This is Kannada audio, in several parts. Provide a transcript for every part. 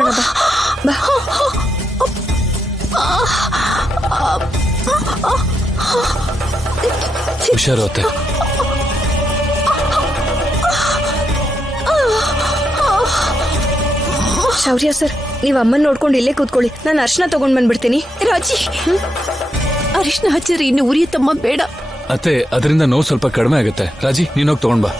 ನೋಡ್ಕೊಳ್ಳೋಣ ಬಾ. ಹುಷಾರು ಅತ್ತೆ. ಶೌರ್ಯ ಸರ್, ನೀವ್ ಅಮ್ಮನ್ ನೋಡ್ಕೊಂಡು ಇಲ್ಲೇ ಕೂತ್ಕೊಳ್ಳಿ, ನಾನು ಅರ್ಶನ ತಗೊಂಡ್ ಬಂದ್ಬಿಡ್ತೀನಿ. ರಾಜಿ, ಅರಿಶಿನ ಹಚ್ಚರಿ, ಇನ್ನು ಉರಿಯತ್ತಮ್ಮ, ಬೇಡ. ಅತ್ತೆ, ಅದರಿಂದ ನೋವು ಸ್ವಲ್ಪ ಕಡಿಮೆ ಆಗುತ್ತೆ. ರಾಜಿ, ನೀನೋಗಿ ತಗೊಂಡ್ ಬಾ.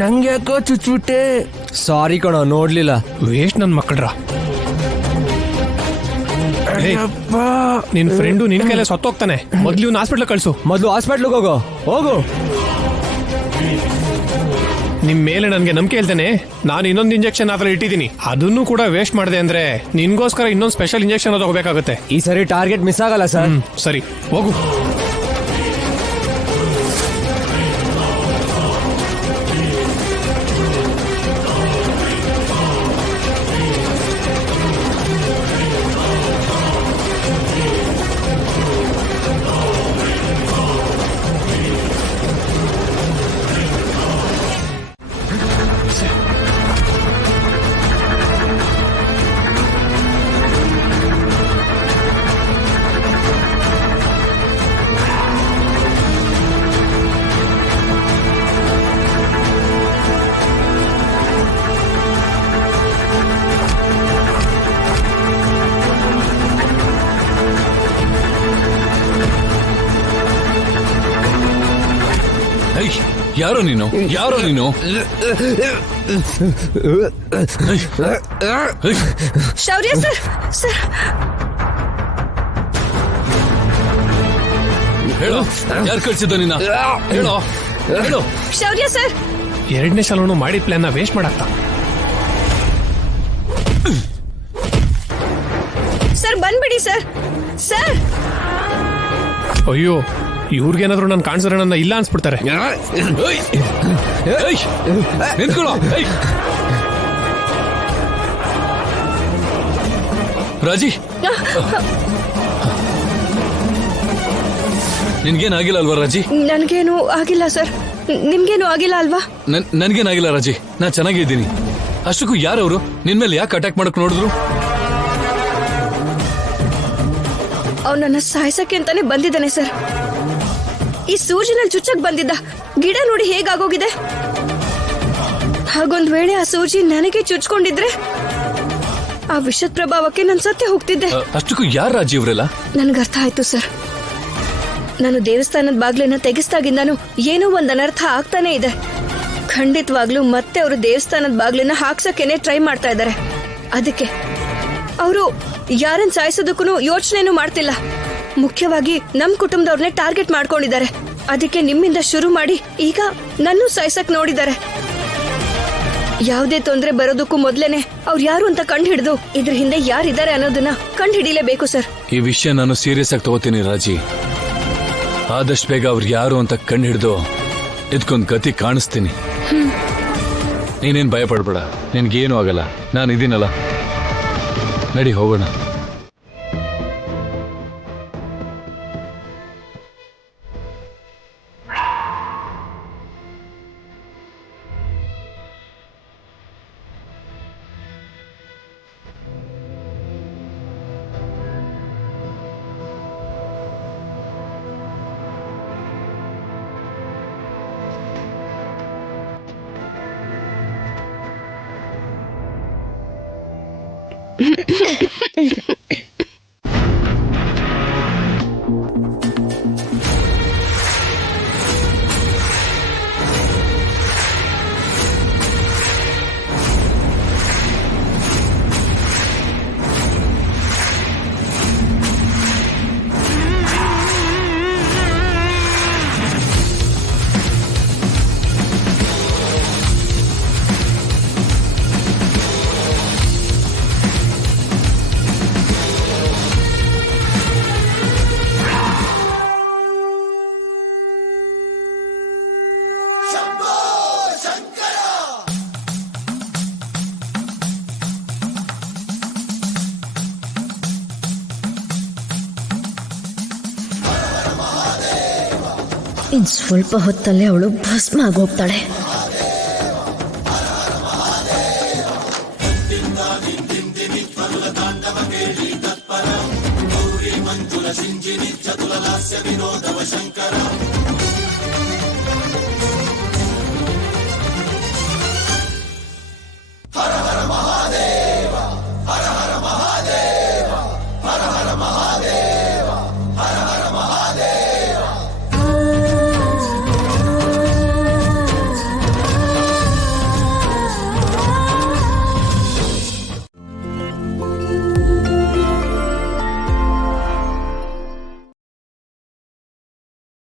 ನಂಗೆ ಯಾಕೋ ಚುಚ್ಬಿಟ್ಟೆ. ಸಾರಿ ಕಣೋ, ನೋಡ್ಲಿಲ್ಲ. ವೇಸ್ಟ್ ನನ್ ಮಕ್ಕಳ್ರ. ನಿನ್ ಫ್ರೆಂಡು ನಿನ್ ಕೈಲೇ ಸತ್ತೋಗ್ತಾನೆ. ಮೊದ್ಲು ಇವ್ನ ಹಾಸ್ಪಿಟ್ಲ್ ಕಳ್ಸು. ಮೊದ್ಲು ಹಾಸ್ಪಿಟ್ಲಿಗೆ ಹೋಗು. ನಿಮ್ ಮೇಲೆ ನನ್ಗೆ ನಂಬಿಕೆ ಹೇಳ್ತೇನೆ. ನಾನು ಇನ್ನೊಂದು ಇಂಜೆಕ್ಷನ್ ಆತರ ಇಟ್ಟಿದ್ದೀನಿ, ಅದನ್ನು ಕೂಡ ವೇಸ್ಟ್ ಮಾಡಿದೆ ಅಂದ್ರೆ ನಿನ್ಗೋಸ್ಕರ ಇನ್ನೊಂದು ಸ್ಪೆಷಲ್ ಇಂಜೆಕ್ಷನ್ ತಗೋಬೇಕಾಗುತ್ತೆ. ಈ ಸರಿ ಟಾರ್ಗೆಟ್ ಮಿಸ್ ಆಗಲ್ಲ ಸರ್. ಸರಿ, ಹೋಗು. ಯಾರೋ ನೀನು? ಶೌರ್ಯ ಸರ್, ಸರ್ ಹೇಳೋ, ಯಾರು ಕಳ್ಸಿದ್ದ ನಿನ್ನ? ಹೇಳೋ. ಶೌರ್ಯ ಸರ್, ಎರಡನೇ ಸಲನು ಮಾಡಿದ ಪ್ಲಾನ್ ವೇಸ್ಟ್ ಮಾಡಾಕ್ತ. ಸರ್ ಬಂದ್ಬಿಡಿ ಸರ್. ಸರ್, ಅಯ್ಯೋ, ಇವ್ರಿಗೇನಾದ್ರು ನಾನು ಕಾಣಿಸಿದ್ರೆ ನನ್ನ ಇಲ್ಲ ಅನ್ಸ್ಬಿಡ್ತಾರೆ. ನಿಂತ್ಕೊಳ್ಳೋ. ರಾಜಿ, ನಿನ್ಗೇನಾಗಿಲ್ಲ ಅಲ್ವಾ ರಾಜಿ? ನನ್ಗೇನು ಆಗಿಲ್ಲ ಸರ್. ನಿಮ್ಗೇನು ಆಗಿಲ್ಲ ಅಲ್ವಾ? ನನ್ಗೇನಾಗಿಲ್ಲ ರಾಜಿ, ನಾ ಚೆನ್ನಾಗಿದ್ದೀನಿ. ಅಷ್ಟಕ್ಕೂ ಯಾರವರು ನಿನ್ ಮೇಲೆ ಯಾಕೆ ಅಟ್ಯಾಕ್ ಮಾಡಕ್ ನೋಡಿದ್ರು? ಅವ್ನು ನನ್ನ ಸಾಯ್ಸಕ್ಕೆ ಅಂತಾನೆ ಬಂದಿದ್ದಾನೆ ಸರ್. ಈ ಸೂಜಿನಲ್ಲಿ ಚುಚ್ಚಕ್ ಬಂದಿದ್ದ. ಗಿಡ ನೋಡಿ ಹೇಗಾಗೋಗಿದೆ. ಹಾಗೊಂದ್ ವೇಳೆ ಆ ಸೂಜಿ ನನಗೆ ಚುಚ್ಕೊಂಡಿದ್ರೆ ಆ ವಿಷದ ಪ್ರಭಾವಕ್ಕೆ ನನ್ ಸತ್ಯ ಹೋಗ್ತಿದ್ದೆ. ಅಷ್ಟಕ್ಕೂ ಯಾರ ರಾಜಿ ಇವರೆಲ್ಲ? ನನ್ಗೆ ಅರ್ಥ ಆಯ್ತು ಸರ್. ನಾನು ದೇವಸ್ಥಾನದ ಬಾಗ್ಲನ್ನ ತೆಗಿಸ್ದಾಗಿಂದಾನು ಏನೋ ಒಂದ್ ಅನರ್ಥ ಆಗ್ತಾನೆ ಇದೆ. ಖಂಡಿತವಾಗ್ಲೂ ಮತ್ತೆ ಅವರು ದೇವಸ್ಥಾನದ ಬಾಗ್ಲನ್ನ ಹಾಕ್ಸಕ್ಕೇನೆ ಟ್ರೈ ಮಾಡ್ತಾ ಇದ್ದಾರೆ. ಅದಕ್ಕೆ ಅವರು ಯಾರನ್ನ ಸಾಯಿಸೋದಕ್ಕೂ ಯೋಚನೆನೂ ಮಾಡ್ತಿಲ್ಲ. ಮುಖ್ಯವಾಗಿ ನಮ್ ಕುಟುಂಬದವ್ರನ್ನೇ ಟಾರ್ಗೆಟ್ ಮಾಡ್ಕೊಂಡಿದ್ದಾರೆ. ಅದಕ್ಕೆ ನಿಮ್ಮಿಂದ ಶುರು ಮಾಡಿ ಈಗ ನನ್ನೂ ಸಾಯ್ಸಕ್ ನೋಡಿದ್ದಾರೆ. ಯಾವುದೇ ತೊಂದರೆ ಬರೋದಕ್ಕೂ ಮೊದ್ಲೇನೆ ಅವ್ರು ಯಾರು ಅಂತ ಕಂಡು ಹಿಡಿದು ಇದ್ರ ಹಿಂದೆ ಯಾರಿದ್ದಾರೆ ಅನ್ನೋದನ್ನ ಕಂಡು ಹಿಡಿಲೇಬೇಕು ಸರ್. ಈ ವಿಷಯ ನಾನು ಸೀರಿಯಸ್ ಆಗಿ ತಗೋತೀನಿ ರಾಜಿ. ಆದಷ್ಟು ಬೇಗ ಅವ್ರು ಯಾರು ಅಂತ ಕಂಡು ಹಿಡಿದು ಇದಕ್ಕೊಂದು ಗತಿ ಕಾಣಿಸ್ತೀನಿ. ನೀನೇನ್ ಭಯ ಪಡ್ಬೇಡ, ನಿನ್ಗೇನು ಆಗಲ್ಲ, ನಾನು ಇದೀನಲ್ಲ. ನಡಿ ಹೋಗೋಣ. ಇನ್ ಸ್ವಲ್ಪ ಹೊತ್ತಲ್ಲೇ ಅವಳು ಭಸ್ಮ ಆಗೋಗ್ತಾಳೆ. ಮಂಜುಲ ಸಿಂಜಿನಿ ಚತುಲ ಲಾಸ್ಯ ವಿನೋದವ ಶಂಕರ